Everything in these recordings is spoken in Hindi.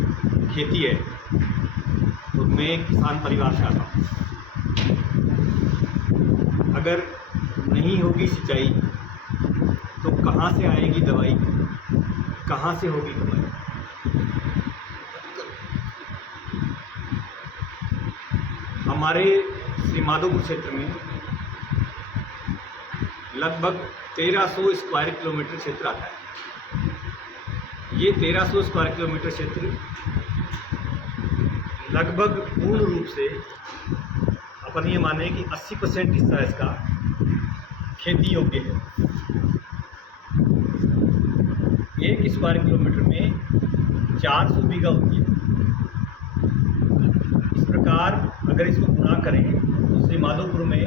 खेती है और मैं किसान परिवार से आता हूँ। अगर नहीं होगी सिंचाई तो कहाँ से आएगी दवाई, कहाँ से होगी कमाई। हमारे श्री माधोपुर क्षेत्र में लगभग 1300 स्क्वायर किलोमीटर क्षेत्र आता है। ये 1300 स्क्वायर किलोमीटर क्षेत्र लगभग पूर्ण रूप से अपन ये माने कि 80% हिस्सा इसका खेती योग्य है। 1 स्क्वायर किलोमीटर में 400 बीघा होती है। इस प्रकार अगर इसको गुणा करें तो श्री माधोपुर में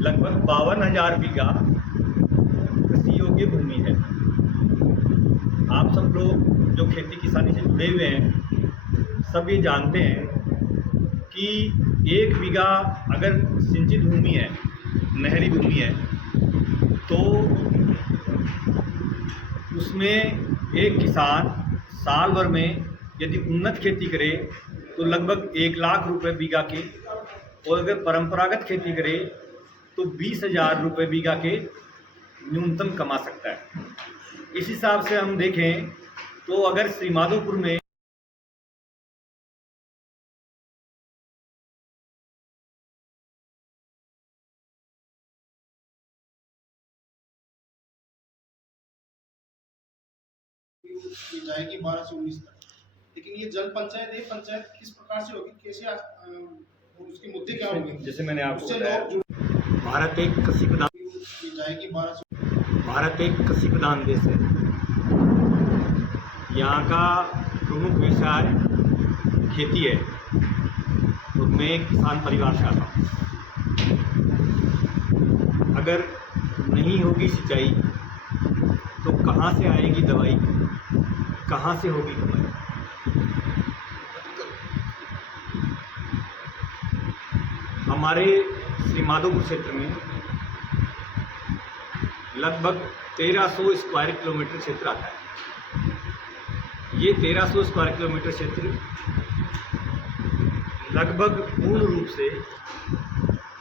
लगभग 52,000 बीघा कृषि योग्य भूमि है। आप सब लोग जो खेती किसानी से जुड़े हुए हैं सब ये जानते हैं कि 1 बीघा अगर सिंचित भूमि है, नहरी भूमि है, तो उसमें एक किसान साल भर में यदि उन्नत खेती करे तो लगभग 1 लाख रुपए बीघा के, और अगर परंपरागत खेती करे तो 20,000 रुपये बीघा के न्यूनतम कमा सकता है। इस हिसाब से हम देखें तो अगर श्री माधोपुर में जाएगी 12 से 19 तक, लेकिन ये जल पंचायत ये पंचायत किस प्रकार से होगी, कैसे उसके मुद्दे क्या होंगे? जैसे मैंने आपको बताया, लोग भारत एक कृषि प्रधान जाएगी 12 से भारत एक कृषि प्रधान देश है। यहाँ का प्रमुख व्यवसाय खेती है और मैं किसान परिवार से आता हूँ। अगर नहीं होगी सिंचाई तो कहाँ से आएगी दवाई, कहाँ से होगी कमाई। हमारे श्री माधोपुर क्षेत्र में लगभग 1300 स्क्वायर किलोमीटर क्षेत्र आता है। ये 1300 स्क्वायर किलोमीटर क्षेत्र लगभग पूर्ण रूप से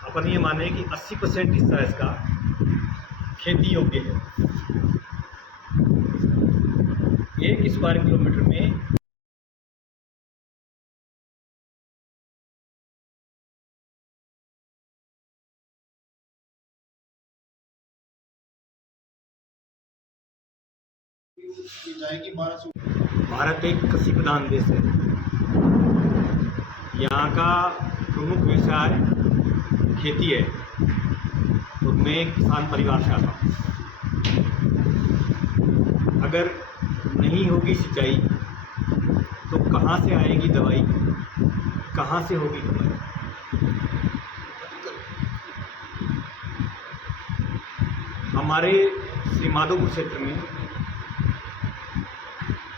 अपन ये माने कि 80% हिस्सा इसका खेती योग्य है। 1 स्क्वायर किलोमीटर में जाएगी 12 से। भारत एक कृषि प्रधान देश है। यहाँ का प्रमुख व्यवसाय खेती है और मैं किसान परिवार से आता हूँ। अगर नहीं होगी सिंचाई तो कहाँ से आएगी दवाई, कहाँ से होगी कमाई। हमारे श्री माधोपुर क्षेत्र में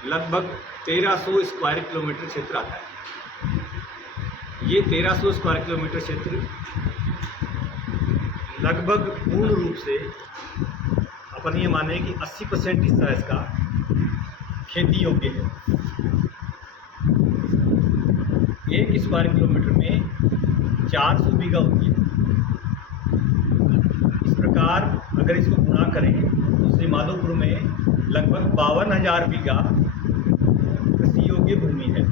लगभग 1300 स्क्वायर किलोमीटर क्षेत्र आता है। ये 1300 स्क्वायर किलोमीटर क्षेत्र लगभग पूर्ण रूप से अपन ये माने कि 80% हिस्सा इसका खेती योग्य है। 1 स्क्वायर किलोमीटर में 400 बीघा होती है। इस प्रकार अगर इसको गुणा करें तो श्री माधोपुर में लगभग 52,000 बीघा कृषि योग्य भूमि है।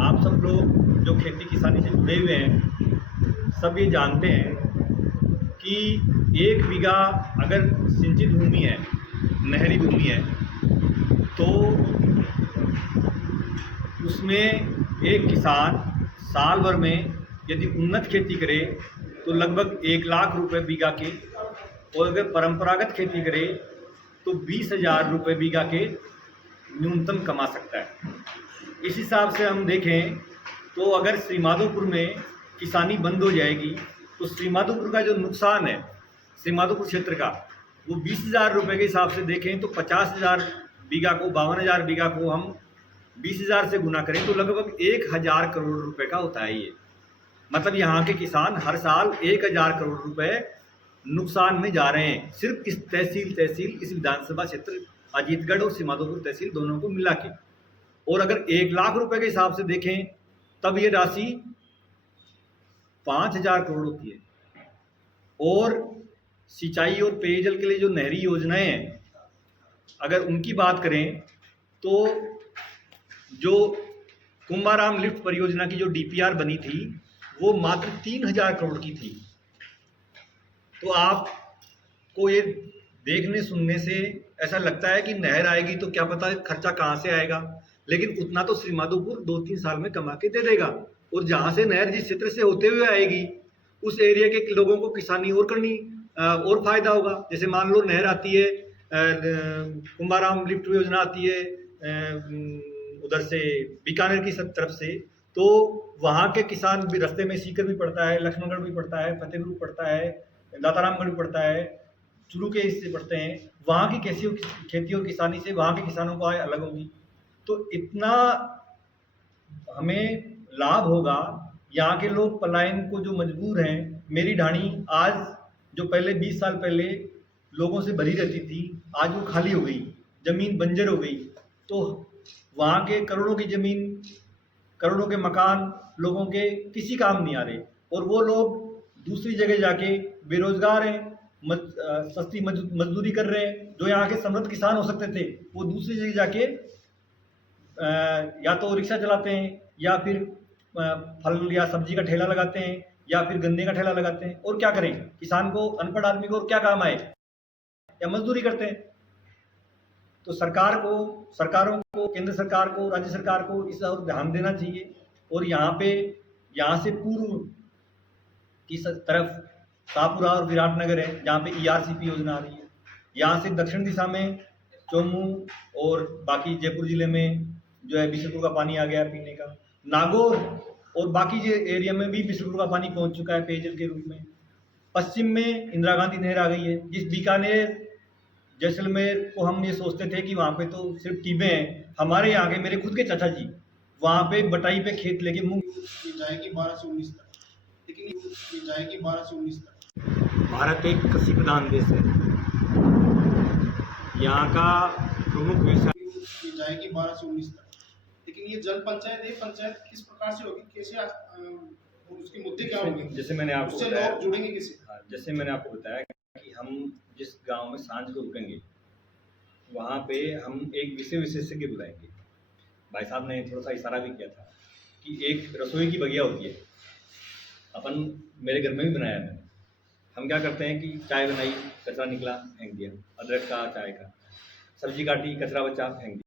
आप सब लोग जो खेती किसानी से जुड़े हुए हैं सब ये जानते हैं कि 1 बीघा अगर सिंचित भूमि है, नहरी भूमि है, तो उसमें एक किसान साल भर में यदि उन्नत खेती करे तो लगभग 1 लाख रुपए बीघा के, और अगर परंपरागत खेती करे तो 20,000 रुपये बीघा के न्यूनतम कमा सकता है। इस हिसाब से हम देखें तो अगर श्री माधोपुर में किसानी बंद हो जाएगी तो श्री माधोपुर का जो नुकसान है श्री माधोपुर क्षेत्र का, वो 20,000 रुपये के हिसाब से देखें तो 50,000 बीघा को, 52,000 बीघा को हम 20,000 से गुना करें तो लगभग 1,000 करोड़ रुपए का होता है। ये मतलब यहाँ के किसान हर साल 1,000 करोड़ रुपए नुकसान में जा रहे हैं, सिर्फ इस तहसील इस विधानसभा क्षेत्र अजीतगढ़ और श्री माधोपुर तहसील दोनों को मिला के। और अगर 1 लाख रुपए के हिसाब से देखें तब ये राशि 5,000 करोड़ होती है। और सिंचाई और पेयजल के लिए जो नहरी योजनाएं हैं, अगर उनकी बात करें तो जो कुंभाराम लिफ्ट परियोजना की जो डीपीआर बनी थी वो मात्र 3,000 करोड़ की थी। तो आपको ये देखने सुनने से ऐसा लगता है कि नहर आएगी तो क्या पता खर्चा कहाँ से आएगा, लेकिन उतना तो श्री माधोपुर 2-3 साल में कमा के दे देगा। और जहाँ से नहर जिस क्षेत्र से होते हुए आएगी उस एरिया के लोगों को किसानी और करनी और फायदा होगा। जैसे मान लो नहर आती है, कुंभाराम लिफ्ट योजना आती है उधर से बीकानेर की तरफ से, तो वहाँ के किसान भी रास्ते में सीकर भी पड़ता है, लक्ष्मणगढ़ भी पड़ता है, फतेहपुर पड़ता है, दातारामगढ़ भी पड़ता है, चुरू के हिस्से पड़ते हैं। वहाँ की कैसी खेती और किसानी से वहाँ के किसानों को आय अलग होगी। तो इतना हमें लाभ होगा। यहाँ के लोग पलायन को जो मजबूर हैं, मेरी ढाणी आज जो पहले 20 साल पहले लोगों से भरी रहती थी आज वो खाली हो गई, जमीन बंजर हो गई। तो वहाँ के करोड़ों की जमीन, करोड़ों के मकान लोगों के किसी काम नहीं आ रहे, और वो लोग दूसरी जगह जाके बेरोजगार हैं, सस्ती मजदूरी कर रहे हैं। जो यहाँ के समृद्ध किसान हो सकते थे वो दूसरी जगह जाके या तो रिक्शा चलाते हैं या फिर फल या सब्जी का ठेला लगाते हैं या फिर गन्ने का ठेला लगाते हैं। और क्या करें, किसान को, अनपढ़ आदमी को और क्या काम आए, या मजदूरी करते हैं। तो सरकारों को, केंद्र सरकार को, राज्य सरकार को इस और ध्यान देना चाहिए। और यहाँ से पूर्व की तरफ शाहपुरा और विराटनगर है जहाँ पे ERCP योजना आ रही है। यहाँ से दक्षिण दिशा में चोमू और बाकी जयपुर जिले में जो है बिशनपुर का पानी आ गया पीने का। नागौर और बाकी जो एरिया में भी बिशनपुर का पानी पहुंच चुका है पेयजल के रूप में। पश्चिम में इंदिरा गांधी नहर आ गई है। जिस बीकानेर, जैसलमेर को हम ये सोचते थे कि वहाँ पे तो सिर्फ टीबे हैं, हमारे यहाँ के मेरे खुद के चाचा जी वहाँ पे बटाई पे खेत लेके मूंग जाएगी 12 से 19 तक, लेकिन ये जाएगी 12 से 19 तक। भारत एक कृषि प्रधान देश है। यहाँ का प्रमुख व्यवसाय ये जाएगी 12 से 19 तक, लेकिन ये जल पंचायत है, पंचायत किस प्रकार से होगी, कैसे उसके मुद्दे क्या होंगे, जैसे मैंने आपको उससे बताया, लोग जुड़ेंगे कैसे? हाँ, जैसे मैंने आपको बताया कि हम जिस गांव में सांझ को रुकेंगे वहाँ पे हम एक विषय विशेषज्ञ बुलाएंगे। भाई साहब ने थोड़ा सा इशारा भी किया था कि एक रसोई की बगिया होती है, मेरे घर में भी बनाया मैंने। हम क्या करते हैं कि चाय बनाई, कचरा निकला फेंक दिया, अदरक का, चाय का, सब्जी काटी, कचरा बचा फेंक दिया।